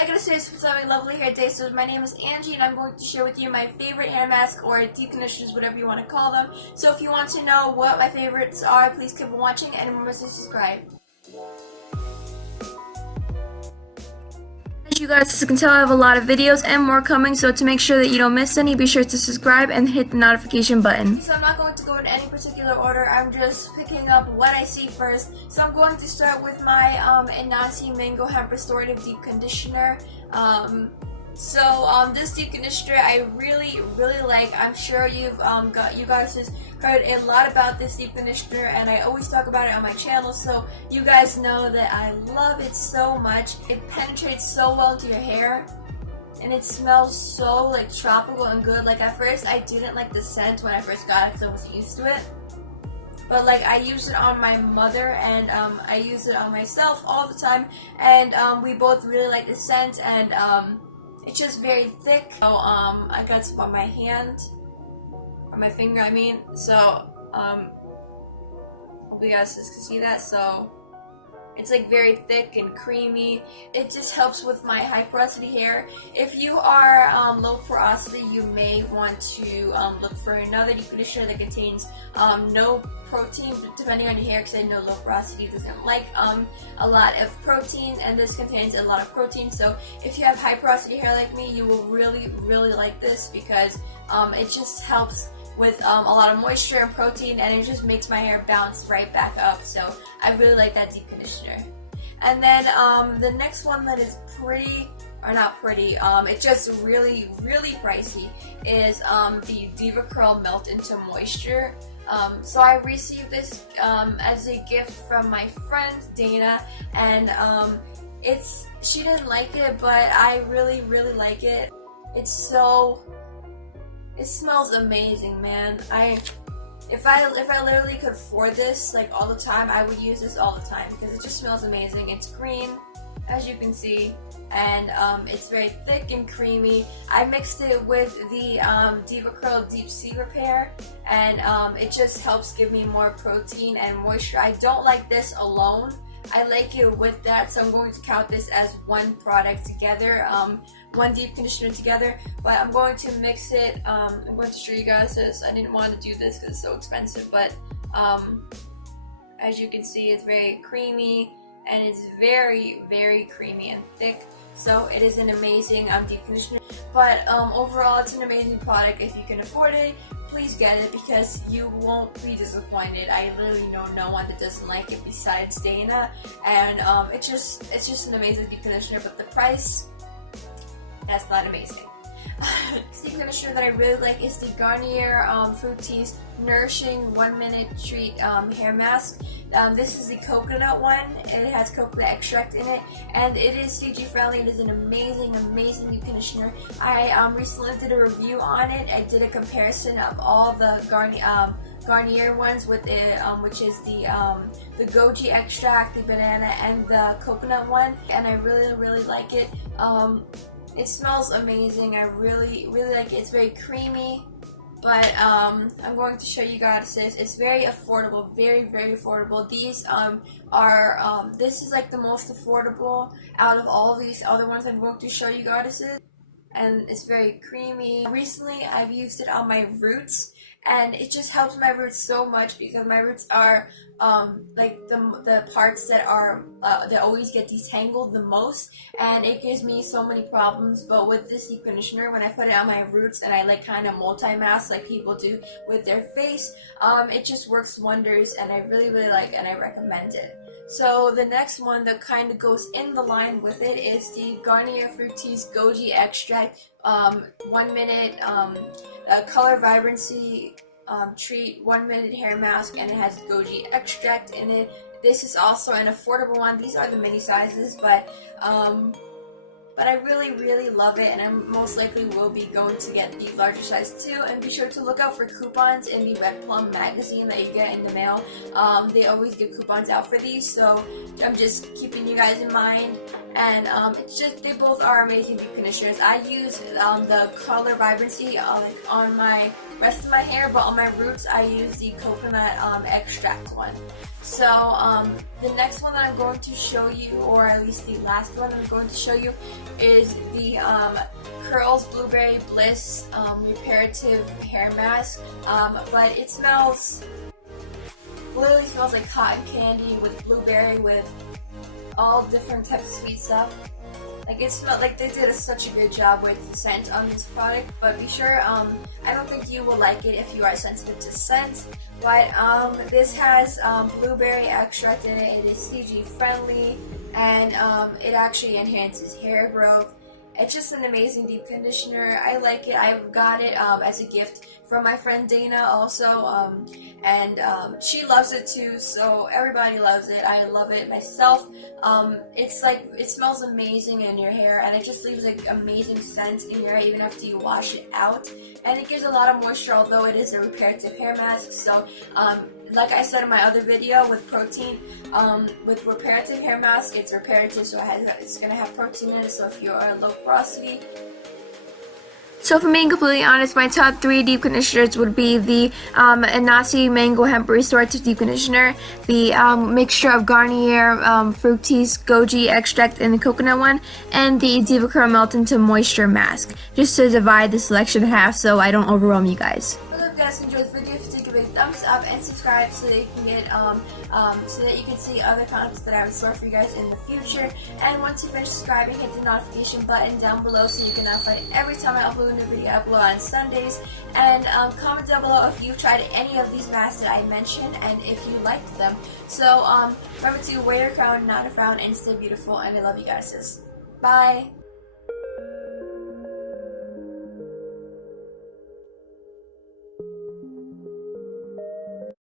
Hi guys, what's having a lovely hair day. So my name is Angie and I'm going to share with you my favorite hair mask or deep conditioners, whatever you want to call them. So if you want to know what my favorites are, please keep watching and remember to subscribe. As you guys can tell, I have a lot of videos and more coming, so to make sure that you don't miss any, be sure to subscribe and hit the notification button. So I'm not going to go in any particular order, I'm just picking up what I see first. So I'm going to start with my Inasi Mango Hemp Restorative Deep Conditioner. This deep conditioner I really like. I'm sure you guys has heard a lot about this deep conditioner, and I always talk about it on my channel, so you guys know that I love it so much. It penetrates so well into your hair, and it smells so like tropical and good. Like at first I didn't like the scent when I first got it because I wasn't used to it. But like I used it on my mother and I use it on myself all the time, and we both really like the scent, and it's just very thick. So I got some on my hand, on my finger I mean. So hope you guys can see that. So it's like very thick and creamy. It just helps with my high porosity hair. If you are low porosity, you may want to look for another deep conditioner that contains no protein, depending on your hair, because I know low porosity doesn't like a lot of protein, and this contains a lot of protein. So if you have high porosity hair like me, you will really like this, because it just helps with a lot of moisture and protein, and it just makes my hair bounce right back up. So I really like that deep conditioner. And then the next one that is pretty, or not pretty, it's just really pricey, is the Diva Curl Melt Into Moisture. So I received this as a gift from my friend Dana, and she didn't like it, but I really like it. It smells amazing, man. If I literally could afford this like all the time, I would use this all the time, because it just smells amazing. It's green, as you can see, and it's very thick and creamy. I mixed it with the Diva Curl Deep Sea Repair, and it just helps give me more protein and moisture. I don't like this alone. I like it with that, so I'm going to count this as one product together, one deep conditioner together, but I'm going to mix it. I'm going to show you guys this. I didn't want to do this because it's so expensive, but as you can see, it's very creamy, and it's very creamy and thick. So it is an amazing deep conditioner, but overall it's an amazing product. If you can afford it, please get it, because you won't be disappointed. I literally know no one that doesn't like it besides Dana, and it's just an amazing deep conditioner, but the price, that's not amazing. The deep conditioner that I really like is the Garnier Fructis Nourishing 1 Minute Treat Hair Mask. This is the coconut one. It has coconut extract in it, and it is CG friendly. It is an amazing deep conditioner. I recently did a review on it. I did a comparison of all the Garnier ones with it, which is the goji extract, the banana, and the coconut one, and I really like it. It smells amazing. I really like it. It's very creamy, but I'm going to show you guys this. It's very affordable, very affordable. These this is like the most affordable out of all of these other ones I'm going to show you guys, and it's very creamy. Recently I've used it on my roots, and it just helps my roots so much, because my roots are like the parts that are that always get detangled the most, and it gives me so many problems. But with this deep conditioner, when I put it on my roots and I like kind of multi-mask like people do with their face, it just works wonders, and I really like it, and I recommend it. So the next one that kind of goes in the line with it is the Garnier Fructis Goji Extract 1 minute color vibrancy treat 1 minute hair mask, and it has goji extract in it. This is also an affordable one. These are the mini sizes, but I really love it, and I most likely will be going to get the larger size too. And be sure to look out for coupons in the Red Plum magazine that you get in the mail. They always give coupons out for these, so I'm just keeping you guys in mind. and it's just, they both are amazing deep conditioners. I use the color vibrancy like on my rest of my hair, but on my roots I use the coconut extract one. So the next one that I'm going to show you, or at least the last one I'm going to show you, is the Curls Blueberry Bliss Reparative Hair Mask. But it literally smells like cotton candy with blueberry, with all different types of sweet stuff. Like, it smelled like they did such a good job with the scent on this product. But be sure, I don't think you will like it if you are sensitive to scent. But this has blueberry extract in it. It is CG friendly, and it actually enhances hair growth. It's just an amazing deep conditioner. I like it. I've got it as a gift from my friend Dana also, and she loves it too, so everybody loves it. I love it myself. It's like, it smells amazing in your hair, and it just leaves like amazing scent in your hair even after you wash it out, and it gives a lot of moisture, although it is a reparative hair mask. So like I said in my other video with protein, with reparative hair mask, it's reparative, so it's going to have protein in it. So if you are low porosity. So if I'm being completely honest, my top 3 deep conditioners would be the Anasi Mango Hemp Restorative Deep Conditioner, the mixture of Garnier Fructis Goji extract and the coconut one, and the Diva Curl Melt into Moisture Mask, just to divide the selection in half so I don't overwhelm you guys. I hope you guys enjoyed the video. If you give it a thumbs up and subscribe so that you can get so that you can see other content that I have in store for you guys in the future. And once you finish subscribing, hit the notification button down below so you can notify every time I upload a new video. I upload on Sundays. And comment down below if you've tried any of these masks that I mentioned and if you liked them. So remember to wear your crown, not a frown, and stay beautiful. And I love you guys. Bye.